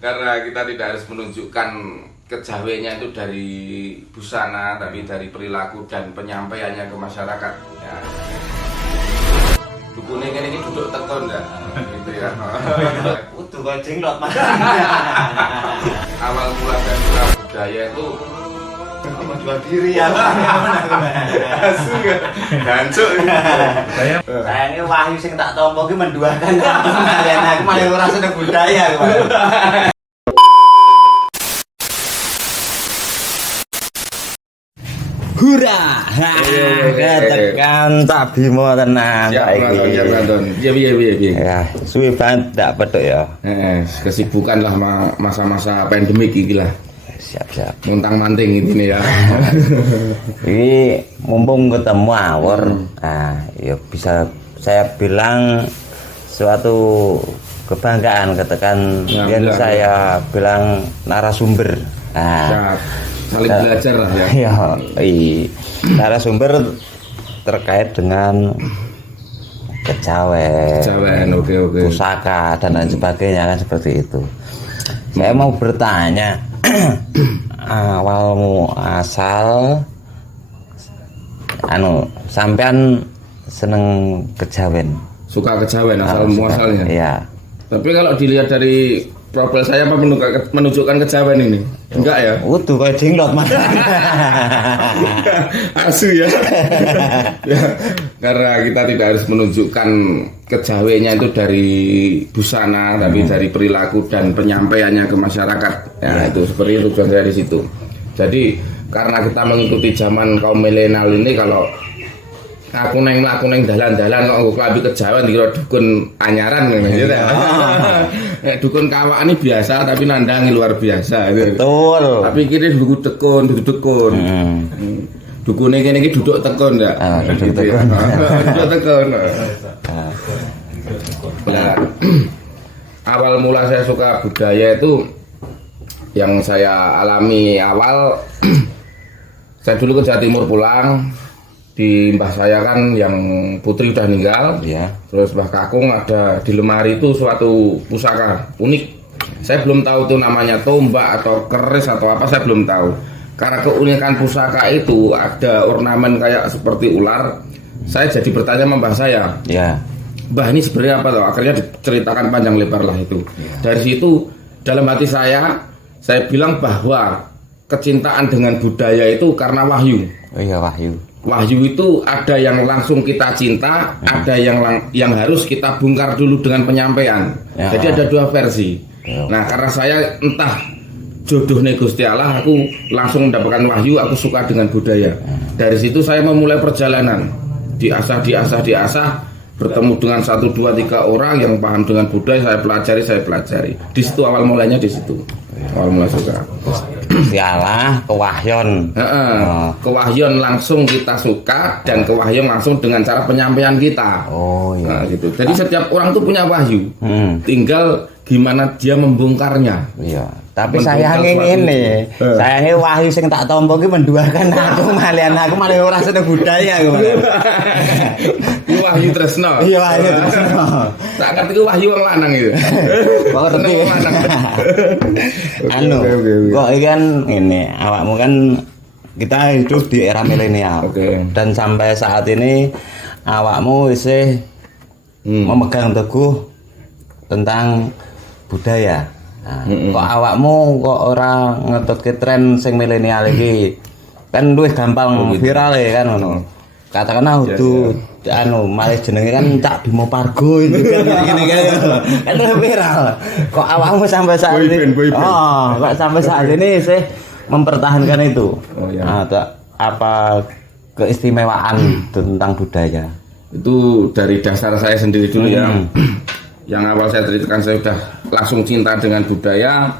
Karena kita tidak harus menunjukkan kejawennya itu dari busana, tapi dari perilaku dan penyampaiannya ke masyarakat. Ya. Dukune ini duduk tekon ya, gitu ya. Udah kok jenglot mas. Awal mula saya suka budaya itu Apa jual diri ya? asu ya, gancuk. Sayangnya Wahyu sing tak tompo ki menduakan kalian aku malah ora seneng budaya. Hura! Ketekan tak bimo tenan saiki. Iya. Ya, suwe banget tak petuk ya. Kesibukan lah masa-masa pandemik iki lah. Siap-siap. Montang-manting ini ya. Ini mumpung ketemu awor, nah, ya bisa saya bilang suatu kebanggaan ketekan yang saya bilang narasumber. Nah, saling belajar lah ya. Ya, narasumber terkait dengan kejawen, oke. pusaka dan lain sebagainya kan seperti itu. Saya mau bertanya, awalmu asal sampean seneng kejawen. Suka kejawen asal muasalnya. Iya. Tapi kalau dilihat dari profil saya apa menunjukkan kejawen ini? Enggak ya? Udah kayak jenglot mas. Asu ya. Ya. Karena kita tidak harus menunjukkan kejawennya itu dari busana, tapi dari perilaku dan penyampaiannya ke masyarakat. Ya, itu seperti itu tujuan saya di situ. Jadi karena kita mengikuti zaman kaum milenial ini, kalau aku neng dalan-dalan kok nggo klambi kejawen dikira dukun anyaran ngono ya. Dukun kawak ini biasa tapi nandangi luar biasa itu. Betul. Tapi kira duduk tekun. Dukune kene iki duduk tekun ya. Duduk tekun. Duduk tekun. Nah, awal mula saya suka budaya itu yang saya alami awal saya dulu ke Jawa Timur pulang. Di mbah saya kan yang putri udah meninggal, ya. Terus mbah kakung ada di lemari itu suatu pusaka unik. Saya belum tahu tuh namanya tombak atau keris atau apa, saya belum tahu. Karena keunikan pusaka itu ada ornamen kayak seperti ular. Saya jadi bertanya sama mbah saya, ya. Mbah ini sebenarnya apa tuh? Akhirnya diceritakan panjang lebar lah itu. Ya. Dari situ dalam hati saya bilang bahwa kecintaan dengan budaya itu karena wahyu. Oh iya, wahyu. Wahyu itu ada yang langsung kita cinta, ada yang harus kita bongkar dulu dengan penyampaian. Ya. Jadi ada dua versi. Ya. Nah, karena saya entah jodohnya Gusti Allah, aku langsung mendapatkan wahyu, aku suka dengan budaya. Dari situ saya memulai perjalanan, diasah, bertemu dengan 1, 2, 3 orang yang paham dengan budaya, saya pelajari. Di situ awal mulanya di situ. Awal mulai suka. Sialah kewahyon. Kewahyon langsung kita suka dan kewahyon langsung dengan cara penyampaian kita. Oh iya. Nah, gitu. Jadi setiap orang tuh punya wahyu. Tinggal gimana dia membongkarnya. Iya. Tapi sayangnya ini, sayangnya wahyu sing tak tompo ki menduakan aku malah ora seneng budaya aku. Ini wahyu tresno. Iya, wahyu tresno. Tak ngerti ku wahyu wong lanang itu. Kok ngerti. Kok iki kan ini awakmu kan kita hidup di era milenial. Dan sampai saat ini awakmu isih memegang teguh tentang budaya. Nah, kok awakmu kok ora ngetutke tren sing milenial iki? Kan luwih gampang viral ya kan ngono. Katakanlah malah jenenge kan Cak Bimo Pargo itu kan gini kan. Kan viral. Kok awakmu sampai saat ini kok sampai saat ini sih mempertahankan itu? Nah, apa keistimewaan tentang budaya? Itu dari dasar saya sendiri dulu ya. Yang awal saya ceritakan, saya sudah langsung cinta dengan budaya.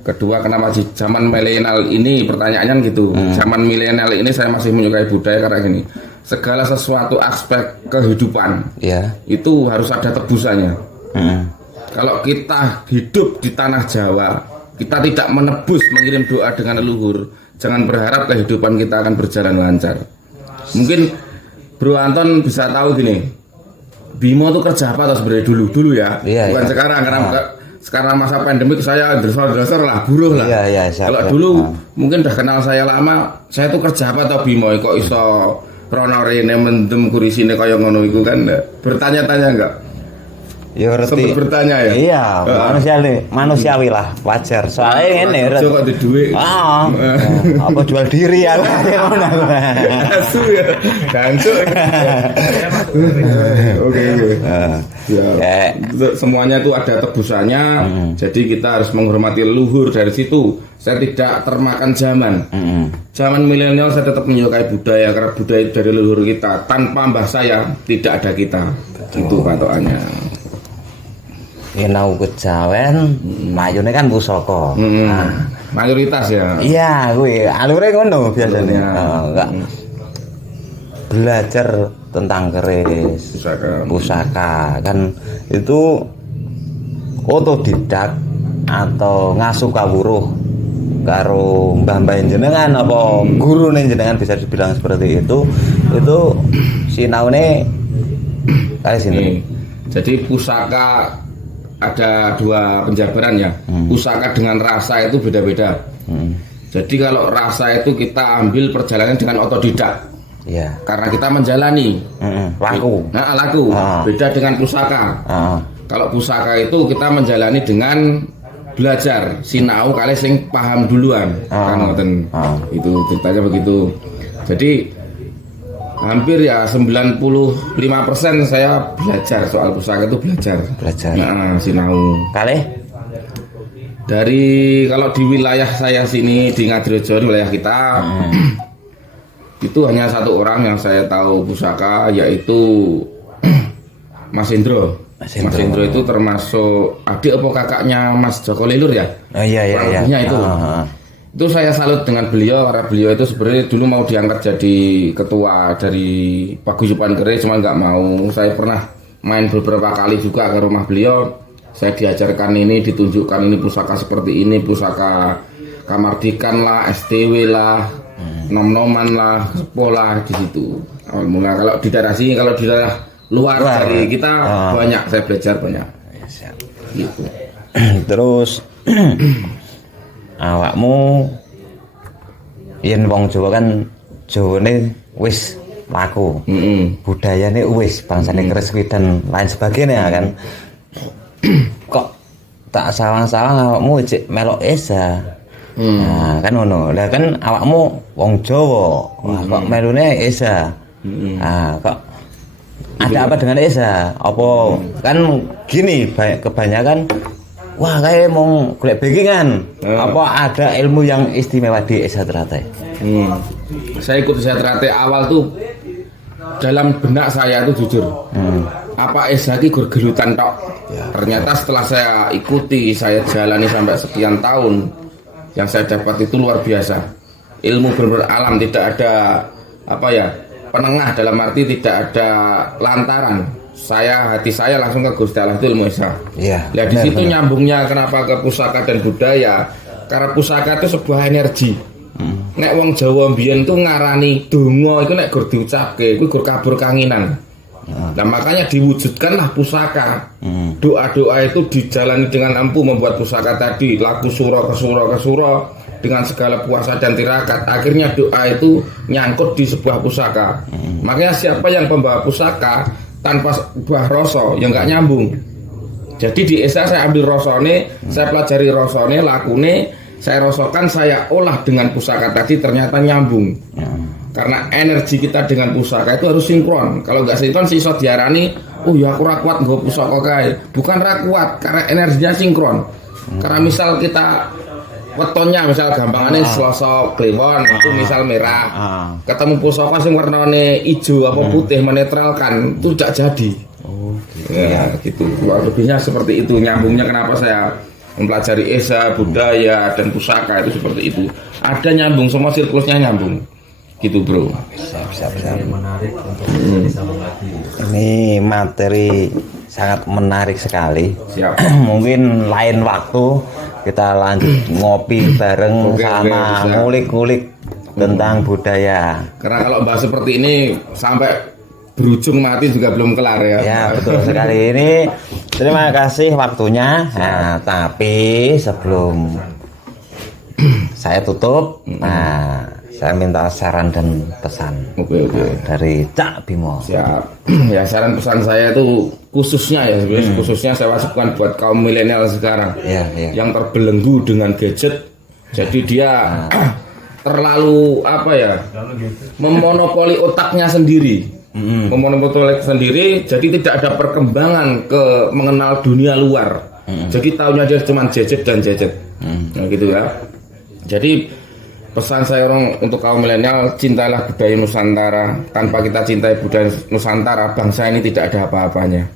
Kedua, kenapa di zaman milenial ini, pertanyaannya gitu. Zaman milenial ini saya masih menyukai budaya karena gini, segala sesuatu aspek kehidupan itu harus ada tebusannya. Kalau kita hidup di tanah Jawa, kita tidak menebus mengirim doa dengan leluhur, jangan berharap kehidupan kita akan berjalan lancar. Mungkin Bro Anton bisa tahu gini, Bimo tuh kerja apa atau sebenarnya dulu ya, bukan sekarang, karena sekarang masa pandemik saya dasar lah buruh lah. Iya, kalau dulu mungkin udah kenal saya lama, saya tuh kerja apa tau Bimo kok iso rono rene mendem kurisine kaya ngono iku kan. Bertanya-tanya enggak? Ya ngerti. Sempat bertanya ya? Iya, manusiawi lah, wajar. Soalnya ngene, Ret. Kok di duit. Apa jual diri ya ngono. Asu ya. Gancuk. Oke. Ya. Semuanya itu ada tebusannya. Jadi kita harus menghormati leluhur dari situ. Saya tidak termakan zaman. Zaman milenial saya tetap menyukai budaya karena budaya dari leluhur kita. Tanpa mbah saya tidak ada kita. Itu patokannya. Nau kejawen, mayune kan pusaka. Mayoritas ya. Iya, kuwi alure ngono biasanya. Enggak. Belajar tentang keris, pusaka kan itu otodidak atau ngasuh kawruh karo mbah-mbah jenengan apa gurune jenengan bisa dibilang seperti itu sinaune kali sinten. Jadi pusaka ada dua penjabaran ya. Pusaka dengan rasa itu beda-beda. Jadi kalau rasa itu kita ambil perjalanan dengan otodidak. Ya. Karena kita menjalani. Laku. Nah, laku. Beda dengan pusaka. Kalau pusaka itu kita menjalani dengan belajar. Sinau kali sing paham duluan. Kan ngoten. Itu ceritanya begitu. Jadi hampir ya 95% saya belajar soal pusaka itu belajar. Nah, sinau. Kali? Dari kalau di wilayah saya sini di Ngadirejo, di wilayah kita, itu hanya satu orang yang saya tahu pusaka, yaitu Mas Indro. Mas Indro itu termasuk adik apa kakaknya Mas Joko Lelur ya? Iya. Itu. Itu saya salut dengan beliau karena beliau itu sebenarnya dulu mau diangkat jadi ketua dari Paguyuban Keris, cuma nggak mau. Saya pernah main beberapa kali juga ke rumah beliau. Saya diajarkan ini, ditunjukkan ini pusaka seperti ini, pusaka Kamardikan lah, STW lah, nom-noman lah, sepoh lah di situ. Awal mula kalau di daerah sini, kalau di daerah luar dari kita banyak saya belajar banyak. Gitu. Terus awakmu yen wong Jawa kan Jawane wis laku. Budayane wis bangsane keris dan lain sebagainya kan. Kok tak sawang-sawang awakmu cek melok esa. Nah, kan ngono. Lah kan awakmu wong Jawa, kok melune esa. Nah, kok ada apa dengan esa? Apa kan gini kebanyakan wah kayak mau golek backingan. Apa ada ilmu yang istimewa di Esa Trate? Saya ikut Esa Trate awal tuh dalam benak saya itu jujur. Apa Esa ki gelutan tok. Ternyata setelah saya ikuti, saya jalani sampai sekian tahun, yang saya dapat itu luar biasa. Ilmu benar-benar alam, tidak ada apa ya, penengah, dalam arti tidak ada lantaran. Hati saya langsung ke Gusti Allah, itu ilmu Esa. Iya. Nah, di situ nyambungnya kenapa ke pusaka dan budaya? Karena pusaka itu sebuah energi. Nek wong Jawa mbiyen tuh ngarani donga iku nek gur diucapke iku gur kabur kanginan. Nah, makanya diwujudkanlah pusaka. Doa-doa itu dijalani dengan ampuh membuat pusaka tadi, laku suro ke suro dengan segala puasa dan tirakat. Akhirnya doa itu nyangkut di sebuah pusaka. Makanya siapa yang pembawa pusaka tanpa buah rasa yang nggak nyambung. Jadi di Esa saya ambil rosone, saya pelajari rosone, lakune, saya rosokan, saya olah dengan pusaka tadi, ternyata nyambung. Karena energi kita dengan pusaka itu harus sinkron. Kalau nggak sinkron sih iso diarani, oh ya aku ra kuat nggo pusaka kae. Bukan ra kuat, karena energinya sinkron. Karena misal kita wetonnya misal gampangane Selasa Kliwon itu misal merah. Ketemu pusaka sing warnane ijo apa putih menetralkan, itu tidak jadi. Ya, gitu. Lebihnya seperti itu. Nyambungnya kenapa saya mempelajari Esa, budaya dan pusaka itu seperti itu. Ada nyambung, semua siklusnya nyambung. Gitu, Bro. Siap. Menarik untuk bisa mengerti. Ini materi sangat menarik sekali. Siap. Mungkin lain waktu kita lanjut ngopi bareng sama ngulik-ngulik tentang budaya. Karena kalau bahas seperti ini sampai berujung mati juga belum kelar ya. Ya betul sekali. Ini terima kasih waktunya. Nah, tapi sebelum saya tutup, nah saya minta saran dan pesan. Oke. Dari Cak Bimo. Siap. Ya saran pesan saya itu khususnya ya, khususnya saya wasupkan buat kaum milenial sekarang yang terbelenggu dengan gadget. Jadi dia terlalu apa ya, memonopoli otaknya sendiri. Memonopoli sendiri, jadi tidak ada perkembangan ke mengenal dunia luar. Jadi tahunya dia cuma gadget dan gadget. Nah, gitu ya. Jadi pesan saya untuk kaum milenial, cintailah budaya Nusantara. Tanpa kita cintai budaya Nusantara, bangsa ini tidak ada apa-apanya.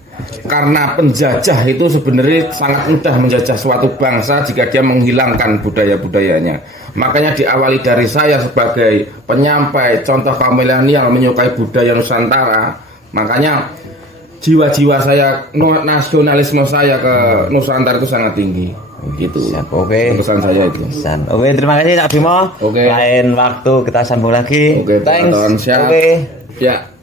Karena penjajah itu sebenarnya sangat mudah menjajah suatu bangsa jika dia menghilangkan budaya-budayanya. Makanya diawali dari saya sebagai penyampai contoh kaum milenial menyukai budaya Nusantara. Makanya jiwa-jiwa saya, nasionalisme saya ke Nusantara itu sangat tinggi. Gitu. Siap, oke. Pesan saya itu. Oke, terima kasih Cak Bimo. Oke. Lain waktu kita sambung lagi. Oke, thanks. siap. Oke. Ya.